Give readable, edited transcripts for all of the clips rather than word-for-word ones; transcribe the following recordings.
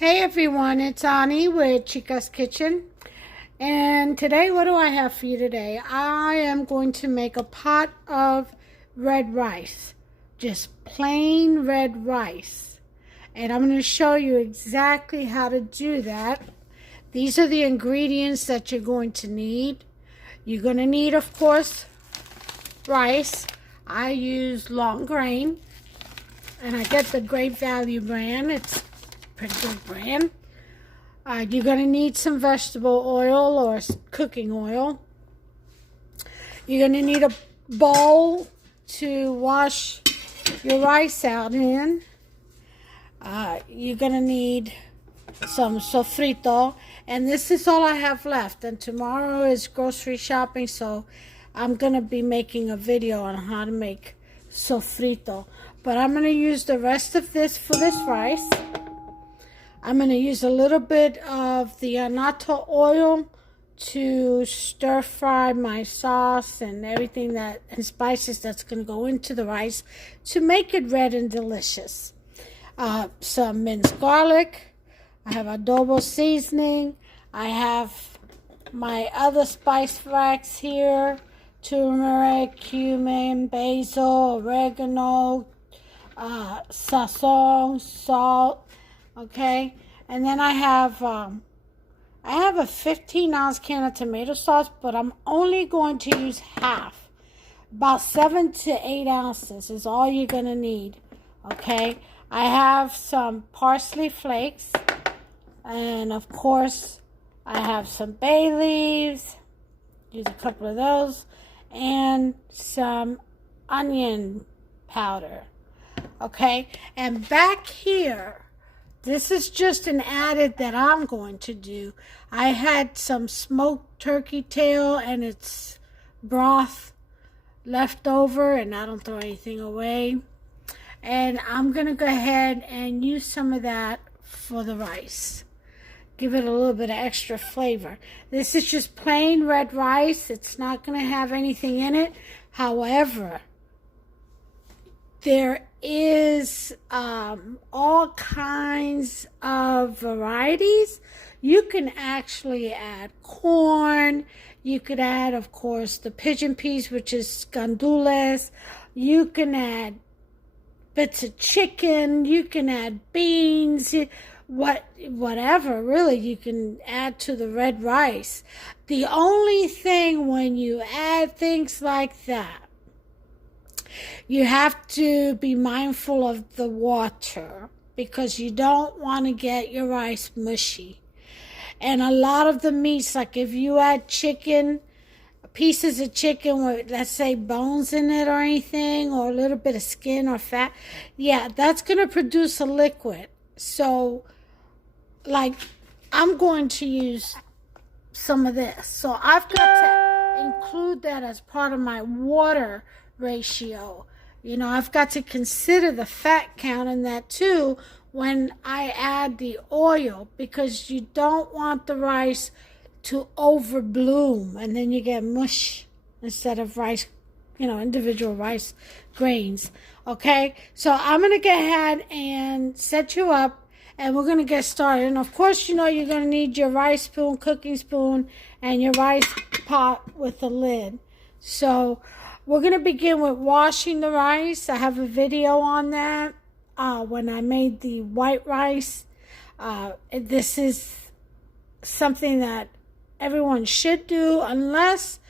Hey everyone, it's Ani with Chica's Kitchen. And today, what do I have for you today? I am going to make a pot of red rice. Just plain red rice. And I'm going to show you exactly how to do that. These are the ingredients that you're going to need. You're going to need, of course, rice. I use long grain. And I get the Great Value brand. It's pretty good brand. You're going to need some vegetable oil or cooking oil. You're going to need a bowl to wash your rice out in. You're going to need some sofrito. And this is all I have left. And tomorrow is grocery shopping, so I'm going to be making a video on how to make sofrito. But I'm going to use the rest of this for this rice. I'm going to use a little bit of the annatto oil to stir fry my sauce and everything and spices that's going to go into the rice to make it red and delicious. Some minced garlic. I have adobo seasoning. I have my other spice racks here. Turmeric, cumin, basil, oregano, sazon, salt. Okay, and then I have a 15-ounce can of tomato sauce, but I'm only going to use half. About 7 to 8 ounces is all you're going to need. Okay, I have some parsley flakes, and of course I have some bay leaves. Use a couple of those, and some onion powder. Okay, and back here, this is just an added that I'm going to do. I had some smoked turkey tail and its broth left over, and I don't throw anything away. And I'm going to go ahead and use some of that for the rice. Give it a little bit of extra flavor. This is just plain red rice. It's not going to have anything in it. However, there is all kinds of varieties. You can actually add corn. You could add, of course, the pigeon peas, which is gandules. You can add bits of chicken. You can add beans. Whatever, really, you can add to the red rice. The only thing when you add things like that, you have to be mindful of the water because you don't want to get your rice mushy. And a lot of the meats, like if you add chicken, pieces of chicken with, let's say, bones in it or anything, or a little bit of skin or fat, yeah, that's going to produce a liquid. So, like, I'm going to use some of this. So I've got to include that as part of my water ratio. You know, I've got to consider the fat count in that too when I add the oil, because you don't want the rice to overbloom and then you get mush instead of rice, individual rice grains. Okay, so I'm going to go ahead and set you up and we're going to get started. And of course, you're going to need your rice spoon, cooking spoon, and your rice pot with the lid. So we're going to begin with washing the rice. I have a video on that when I made the white rice. This is something that everyone should do unless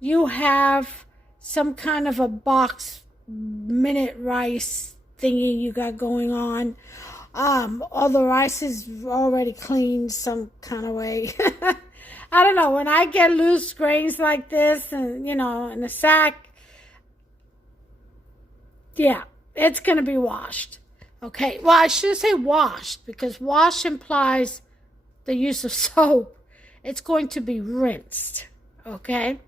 you have some kind of a box minute rice thingy you got going on. All the rice is already cleaned some kind of way. I don't know. When I get loose grains like this and, in a sack, yeah, it's going to be washed. Okay. Well, I should say washed because wash implies the use of soap. It's going to be rinsed. Okay.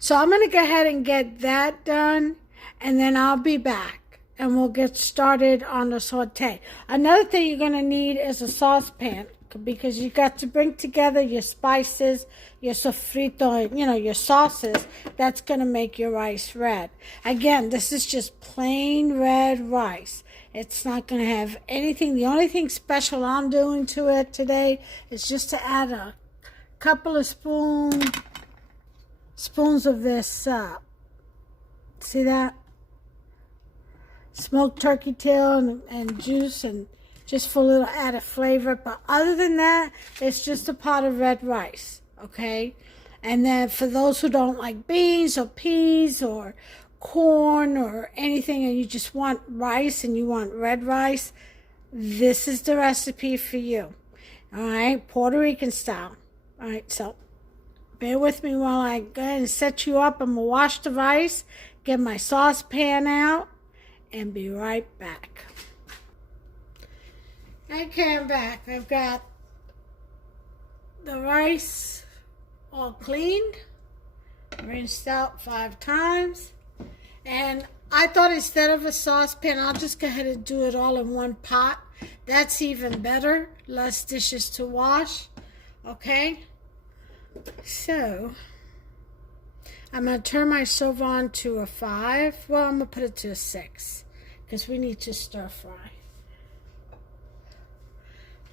So I'm going to go ahead and get that done, and then I'll be back and we'll get started on the saute. Another thing you're going to need is a saucepan, because you got to bring together your spices, your sofrito, your sauces. That's going to make your rice red. Again, this is just plain red rice. It's not going to have anything. The only thing special I'm doing to it today is just to add a couple of spoons of this, see that? Smoked turkey tail and juice, and just for a little added flavor. But other than that, it's just a pot of red rice, okay? And then for those who don't like beans or peas or corn or anything, and you just want rice and you want red rice, this is the recipe for you. All right, Puerto Rican style. All right, so bear with me while I go ahead and set you up. I'm gonna wash the rice, get my saucepan out, and be right back. Okay, I'm back. I've got the rice all cleaned, rinsed out 5 times. And I thought instead of a saucepan, I'll just go ahead and do it all in one pot. That's even better. Less dishes to wash. Okay? So, I'm going to turn my stove on to a 5. Well, I'm going to put it to a 6. Because we need to stir fry.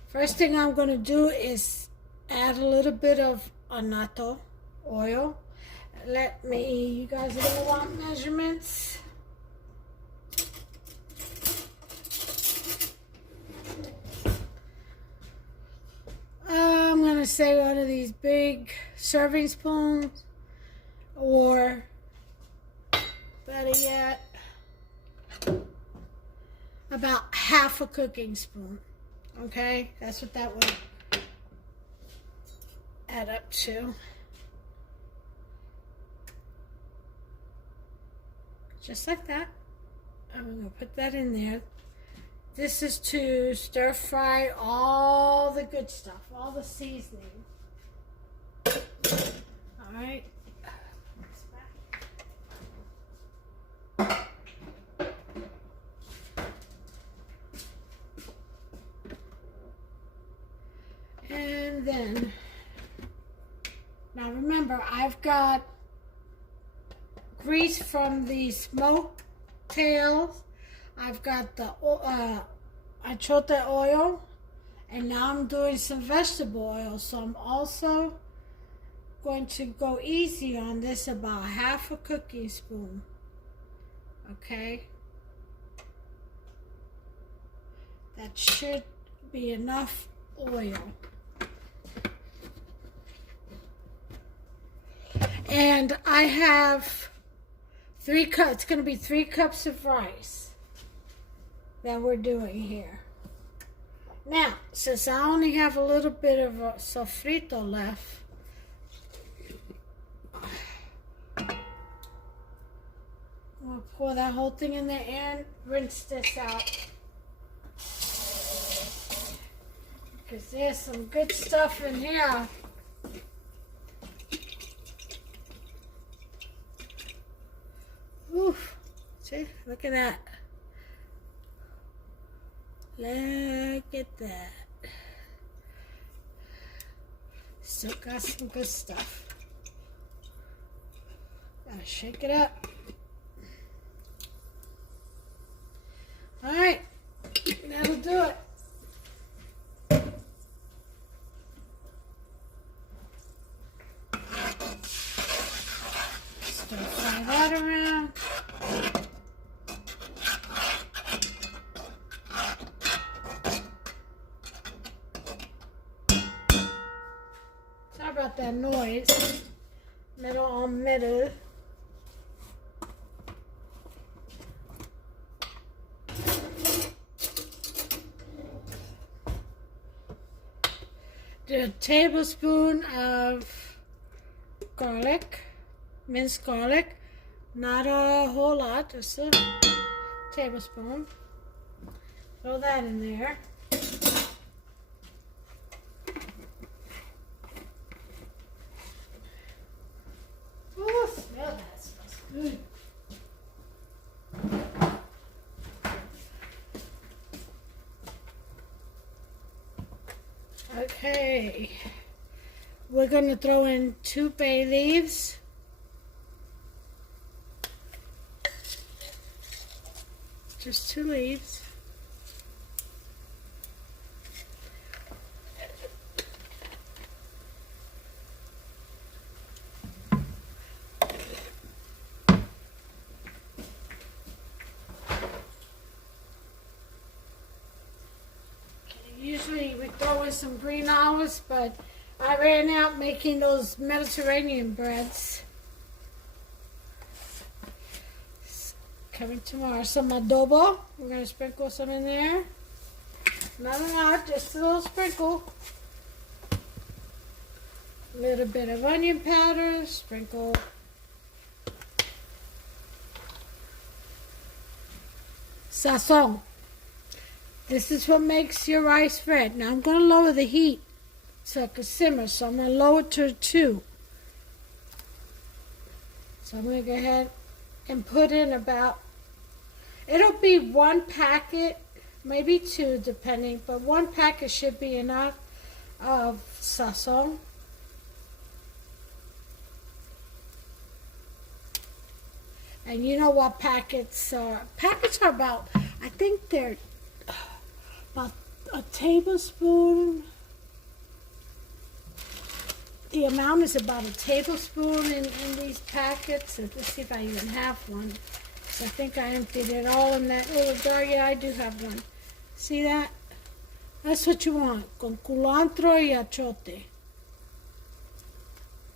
First thing I'm going to do is add a little bit of annatto oil. You guys are going to want measurements. I'm going to say one of these big serving spoons, or better yet, about half a cooking spoon. Okay, that's what that would add up to. Just like that. I'm going to put that in there. This is to stir fry all the good stuff, all the seasoning. All right. And then, now remember, I've got grease from the smoked tails. I've got the achote oil, and now I'm doing some vegetable oil. So I'm also going to go easy on this, about half a cooking spoon. Okay, that should be enough oil. And I have 3 cups. It's going to be 3 cups of rice that we're doing here. Now, since I only have a little bit of a sofrito left, I'll pour that whole thing in there and rinse this out. Because there's some good stuff in here. Oof. See? Look at that. Look at that. Still got some good stuff. Gotta shake it up. Alright. That'll do it. Stir fry that around. Sorry about that noise. Middle on middle. A tablespoon of garlic, minced garlic, not a whole lot, just a tablespoon. Throw that in there. Oh, smell that, smells good. Okay, we're going to throw in 2 bay leaves. Just 2 leaves. throw in some green olives, but I ran out making those Mediterranean breads. Coming tomorrow. Some adobo. We're going to sprinkle some in there. Not a lot, just a little sprinkle. A little bit of onion powder, sprinkle. Sazon. This is what makes your rice red. Now I'm going to lower the heat so it can simmer. So I'm going to lower it to 2. So I'm going to go ahead and put in about, it'll be 1 packet, maybe 2 depending, but 1 packet should be enough of sazon. And you know what packets are? Packets are about, I think they're about a tablespoon. The amount is about a tablespoon in these packets. So let's see if I even have one. So I think I emptied it all in that little jar. Yeah, I do have one. See that? That's what you want. Con culantro y achote.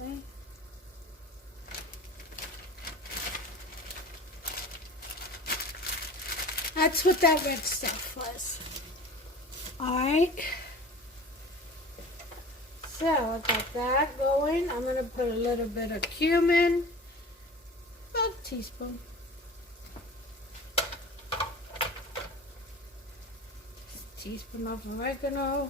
Okay. That's what that red stuff was. Alright. So I got that going. I'm going to put a little bit of cumin. About a teaspoon. Just a teaspoon of oregano.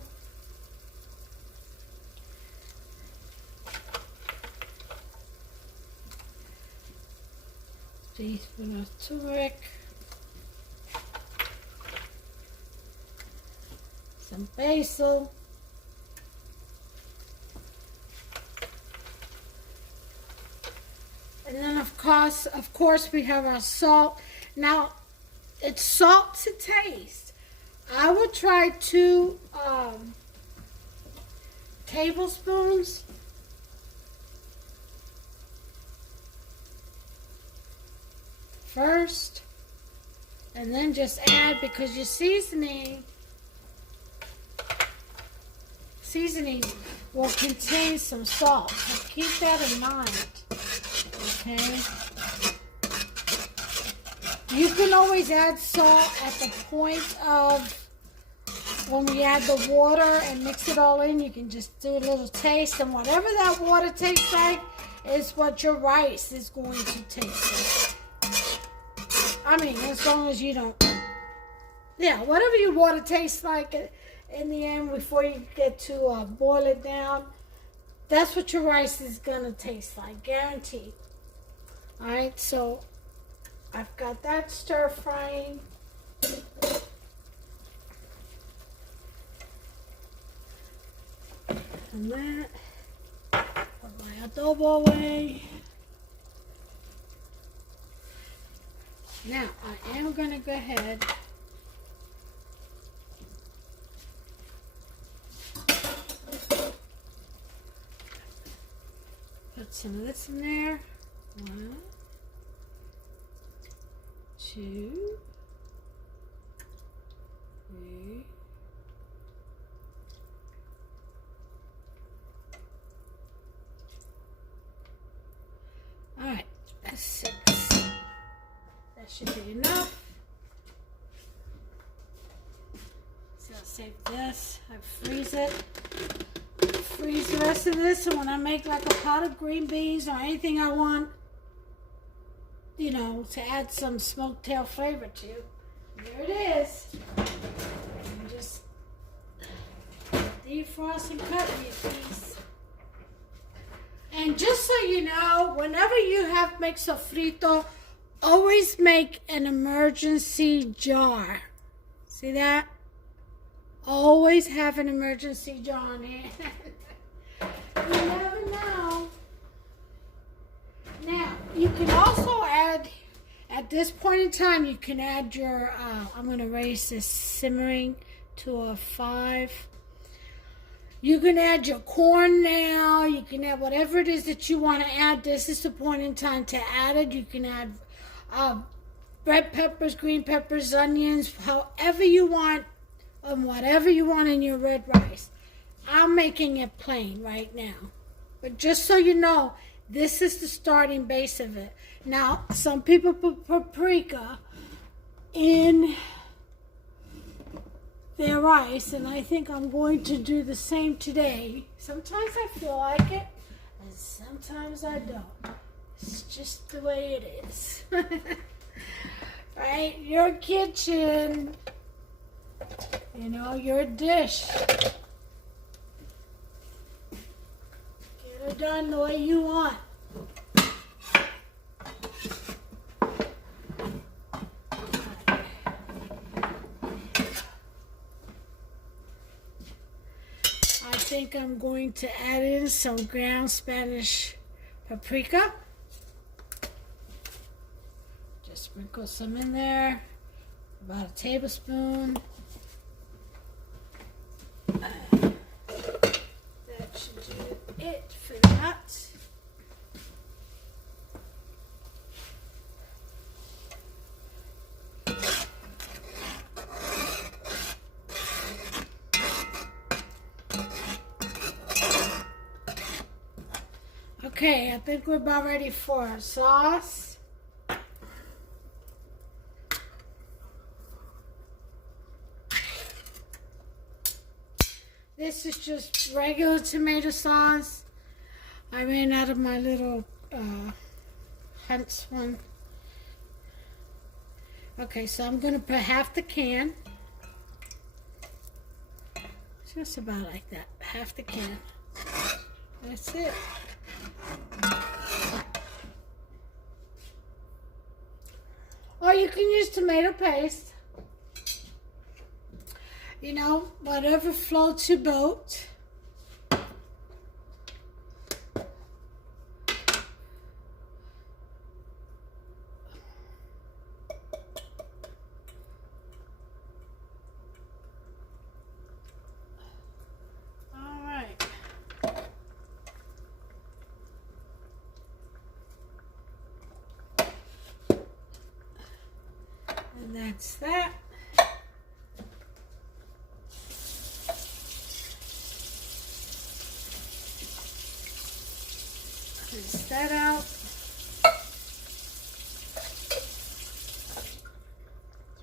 Teaspoon of turmeric. Some basil. And then of course we have our salt. Now it's salt to taste. I would try 2 tablespoons. First, and then just add, because your seasoning will contain some salt. So keep that in mind. Okay. You can always add salt at the point of when we add the water and mix it all in. You can just do a little taste, and whatever that water tastes like is what your rice is going to taste like. I mean, as long as you don't, yeah, whatever your water tastes like in the end before you get to boil it down, that's what your rice is going to taste like, guaranteed. Alright, so I've got that stir frying. And then put my adobo away. Now I am going to go ahead put some of this in there. 1, 2, 3. All right, that's 6. That should be enough. So I'll save this. I freeze it. Freeze the rest of this, and when I make like a pot of green beans or anything I want, you know, to add some smoked tail flavor to, there it is. And just defrost and cut me a piece. And just so you know, whenever you have make sofrito, always make an emergency jar. See that? Always have an emergency jar in it. You never know. Now, you can also add, at this point in time, you can add your, I'm going to raise this simmering to a 5. You can add your corn now. You can add whatever it is that you want to add. This is the point in time to add it. You can add red peppers, green peppers, onions, however you want on whatever you want in your red rice. I'm making it plain right now. But just so you know, this is the starting base of it. Now, some people put paprika in their rice, and I think I'm going to do the same today. Sometimes I feel like it, and sometimes I don't. It's just the way it is. Right? Your kitchen, you know, your dish. Get it done the way you want. I think I'm going to add in some ground Spanish paprika. Just sprinkle some in there, about a tablespoon. That should do it for that. Okay, I think we're about ready for our sauce. This is just regular tomato sauce. I ran out of my little Hunt's one. Okay, so I'm going to put half the can. Just about like that. Half the can. That's it. Or you can use tomato paste. You know, whatever floats your boat. All right. And that's that. Rinse that out.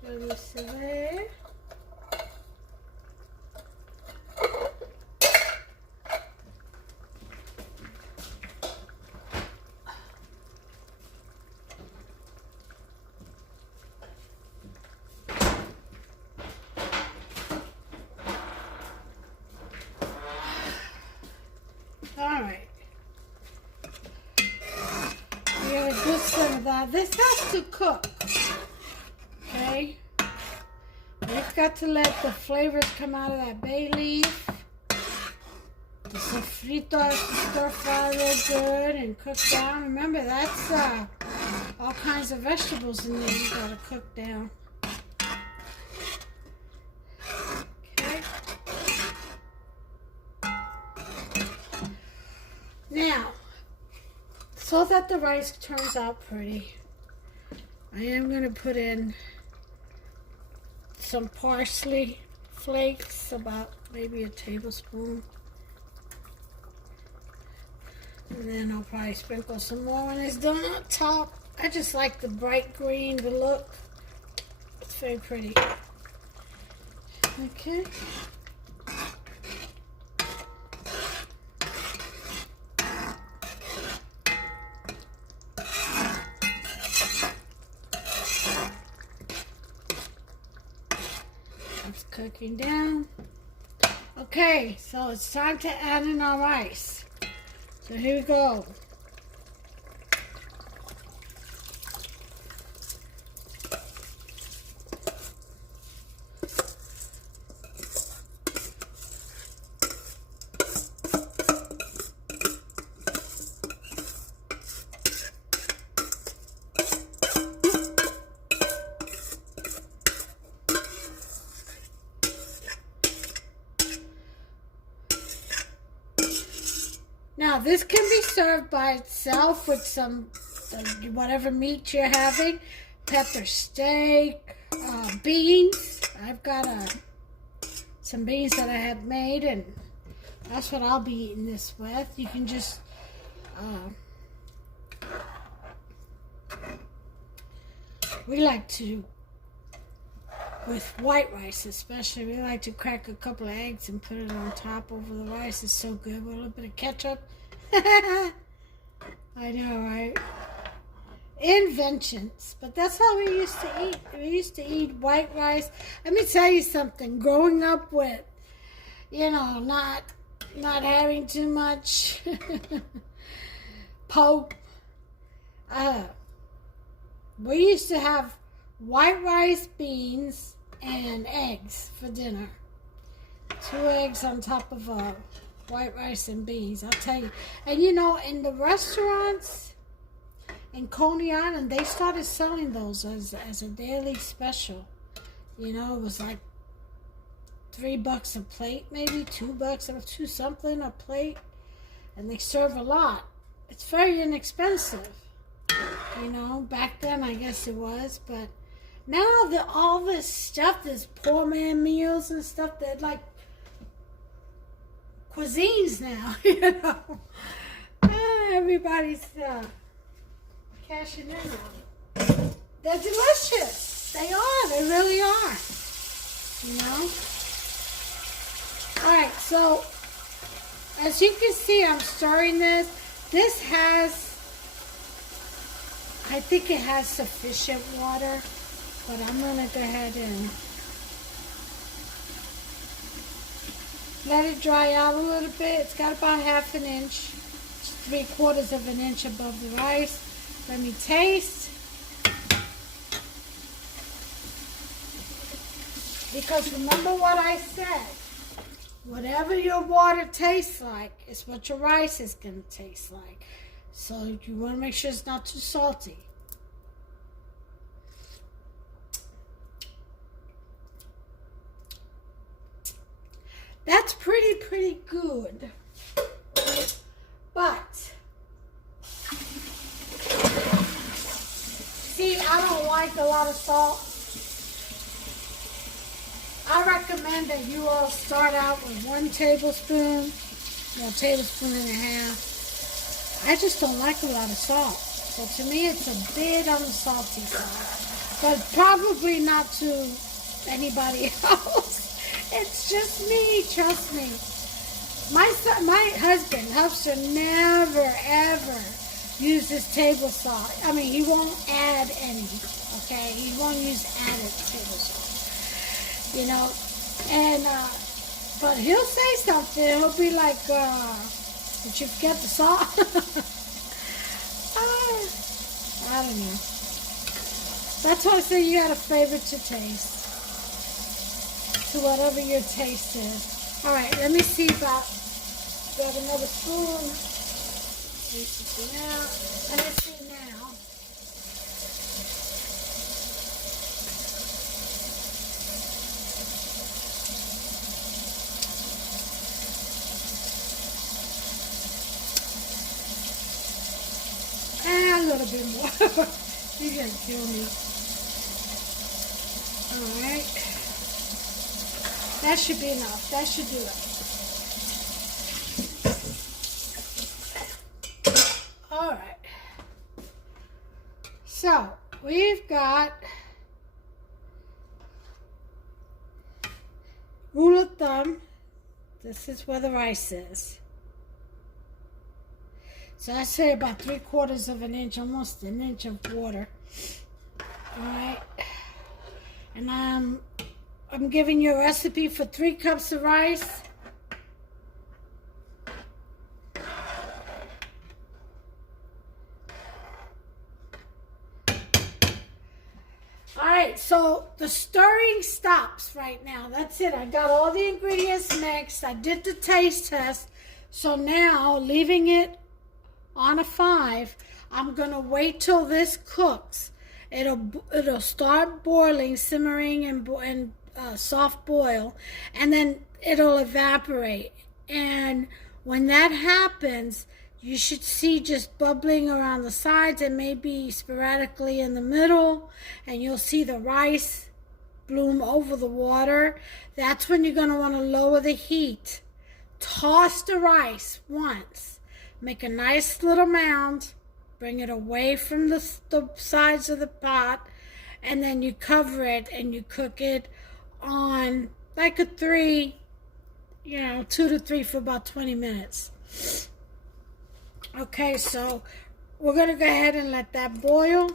Throw this away. All right. We got a good set of that. This has to cook. Okay? We've got to let the flavors come out of that bay leaf. The sofrito has to stir fry real good and cook down. Remember, that's all kinds of vegetables in there you gotta cook down. Okay. Now, so that the rice turns out pretty, I am going to put in some parsley flakes, about maybe a tablespoon. And then I'll probably sprinkle some more when it's done on top. I just like the bright green, the look. It's very pretty. Okay. It's cooking down. Okay, so it's time to add in our rice. So here we go. Now, this can be served by itself with some whatever meat you're having. Pepper steak, beans. I've got some beans that I have made, and that's what I'll be eating this with. You can just we like to, with white rice especially, we like to crack a couple of eggs and put it on top over the rice. It's so good with a little bit of ketchup. I know, right? Inventions. But that's how we used to eat. We used to eat white rice. Let me tell you something. Growing up with, not having too much poke. We used to have white rice, beans, and eggs for dinner. 2 eggs on top of white rice and beans, I'll tell you. And in the restaurants in Coney Island, they started selling those as a daily special. It was like $3 a plate, maybe $2 or $2 something a plate. And they serve a lot. It's very inexpensive. Back then I guess it was, but now all this stuff, this poor man meals and stuff, they're like cuisines now, Everybody's cashing in on it. They're delicious. They are. They really are. Alright, so as you can see, I'm stirring this. This has, I think it has sufficient water, but I'm going to go ahead and let it dry out a little bit. It's got about 1/2 inch, 3/4 of an inch above the rice. Let me taste. Because remember what I said, whatever your water tastes like is what your rice is going to taste like. So you want to make sure it's not too salty. That's pretty good. But see, I don't like a lot of salt. I recommend that you all start out with 1 tablespoon, 1 tablespoon and a half. I just don't like a lot of salt. So to me, it's a bit on the salty side. But probably not to anybody else. It's just me, trust me. My husband, Hubster, never, ever uses table salt. I mean, he won't add any, okay? He won't use added table salt. And, but he'll say something. He'll be like, did you forget the salt? I don't know. That's why I say you got a favorite to taste. To whatever your taste is. All right, let me see about, got another spoon. Let me see now. Let me see now. A little bit more. You're gonna kill me. All right. That should be enough. That should do it. All right. So, we've got rule of thumb. This is where the rice is. So I say about 3/4 of an inch, almost an inch of water. All right. And I'm giving you a recipe for 3 cups of rice. Alright, so the stirring stops right now. That's it. I got all the ingredients mixed. I did the taste test. So now, leaving it on a 5, I'm going to wait till this cooks. It'll start boiling, simmering, and soft boil, and then it'll evaporate. And when that happens, you should see just bubbling around the sides and maybe sporadically in the middle, and you'll see the rice bloom over the water, that's when you're going to want to lower the heat. Toss the rice once. Make a nice little mound. Bring it away from the sides of the pot. And then you cover it and you cook it on like a 2 to 3 for about 20 minutes. Okay, so we're going to go ahead and let that boil.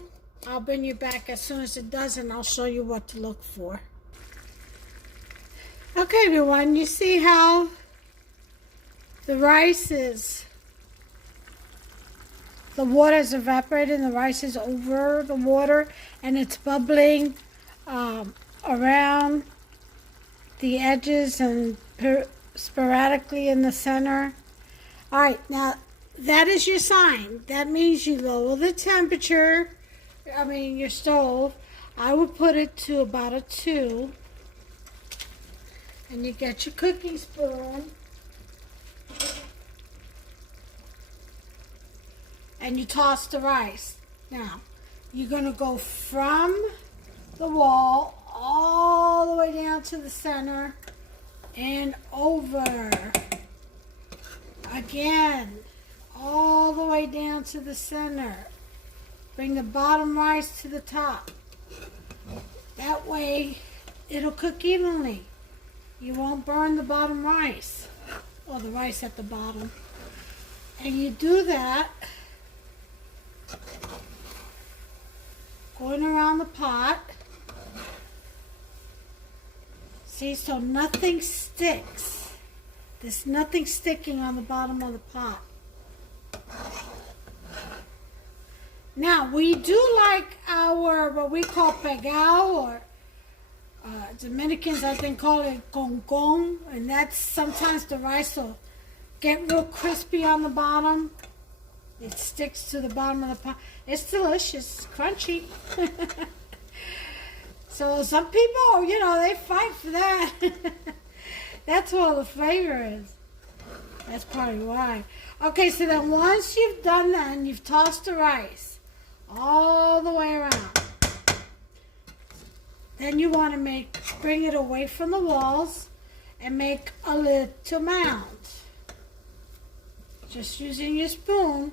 I'll bring you back as soon as it does, and I'll show you what to look for. Okay, everyone, you see how the rice is, the water is evaporating, the rice is over the water, and it's bubbling around the edges and sporadically in the center. All right, now that is your sign. That means you lower the temperature, your stove. I would put it to about a 2. And you get your cooking spoon. And you toss the rice. Now, you're going to go from the wall all the way down to the center and over. Again, all the way down to the center. Bring the bottom rice to the top. That way, it'll cook evenly. You won't burn the bottom rice, or the rice at the bottom. And you do that going around the pot. See, so nothing sticks. There's nothing sticking on the bottom of the pot. Now, we do like our, what we call pegao, or Dominicans, I think, call it gong, and that's sometimes the rice will get real crispy on the bottom. It sticks to the bottom of the pot. It's delicious, crunchy. So some people, they fight for that. That's where all the flavor is. That's probably why. Okay, so then once you've done that and you've tossed the rice all the way around, then you want to bring it away from the walls and make a little mound. Just using your spoon,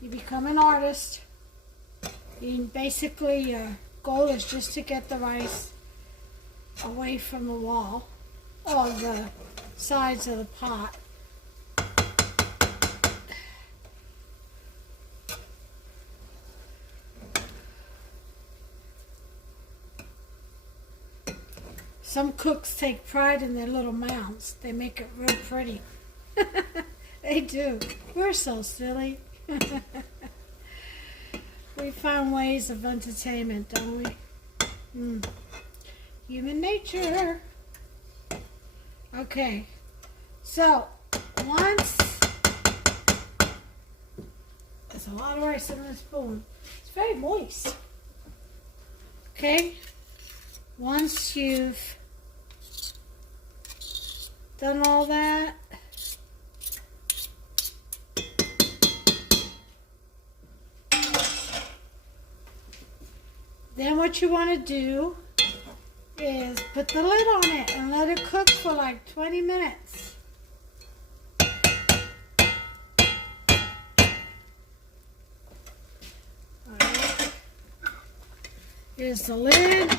you become an artist. Basically, your goal is just to get the rice away from the wall or the sides of the pot. Some cooks take pride in their little mounds. They make it real pretty. They do. We're so silly. We find ways of entertainment, don't we? Human nature. Okay. So, once... There's a lot of rice in this spoon. It's very moist. Okay. Once you've done all that, then what you want to do is put the lid on it and let it cook for like 20 minutes. Alright. Here's the lid.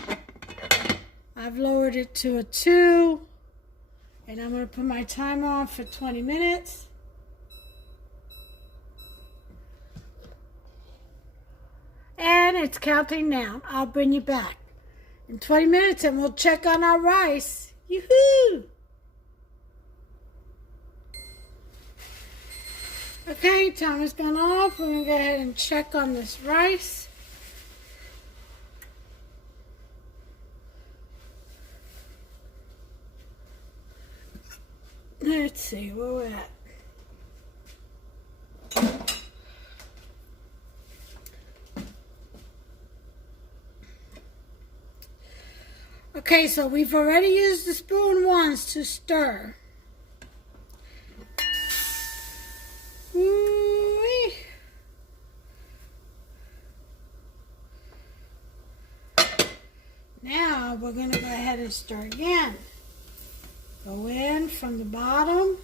I've lowered it to a 2. And I'm going to put my timer on for 20 minutes. And it's counting down. I'll bring you back in 20 minutes and we'll check on our rice. Yoo-hoo! Okay, timer's gone off. We're going to go ahead and check on this rice. Let's see where we're at. Okay, so we've already used the spoon once to stir. Ooh-wee. Now we're going to go ahead and stir again. Go in from the bottom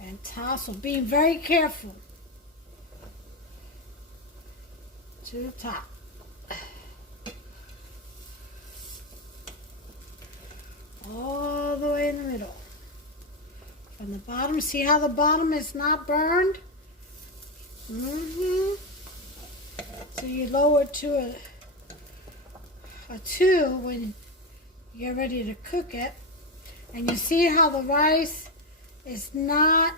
and toss, so being very careful, to the top. All the way in the middle. From the bottom, see how the bottom is not burned? So you lower it to a 2 when you're ready to cook it. And you see how the rice is not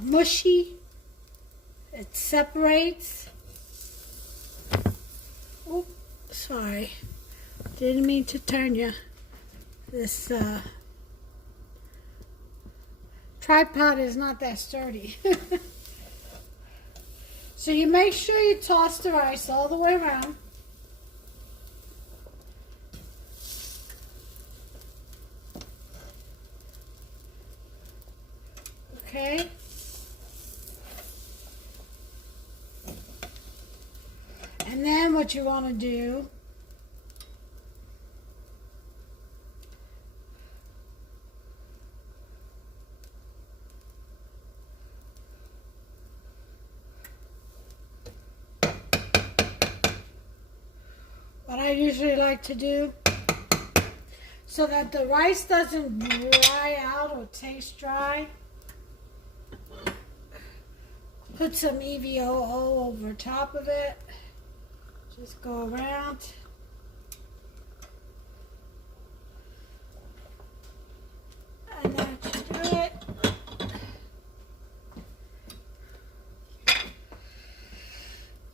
mushy. It separates. Oh, sorry. Didn't mean to turn you. This tripod is not that sturdy. So you make sure you toss the rice all the way around. Okay. And then what you want to do, what I usually like to do, so that the rice doesn't dry out or taste dry, put some EVO all over top of it. Just go around. And then you do it.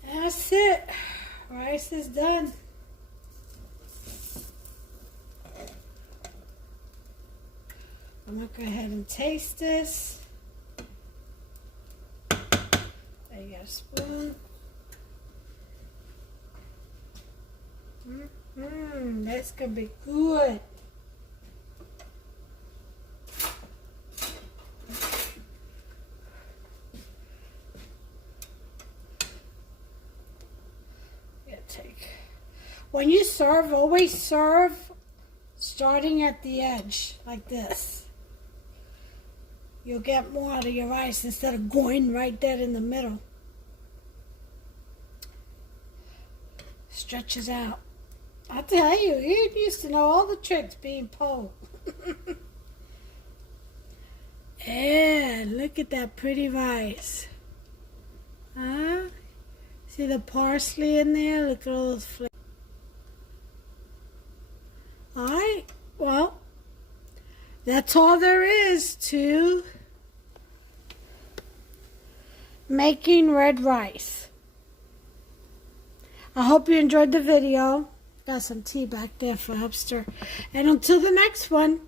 That's it. Rice is done. I'm going to go ahead and taste this. There you go, spoon. That's going to be good. When you serve, always serve starting at the edge, like this. You'll get more out of your rice instead of going right dead in the middle. Stretches out. I tell you, he used to know all the tricks being Poe. And look at that pretty rice. Huh? See the parsley in there? Look at all those flavors. Alright, well, that's all there is to making red rice. I hope you enjoyed the video. Got some tea back there for Hubster. And until the next one,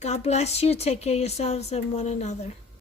God bless you. Take care of yourselves and one another.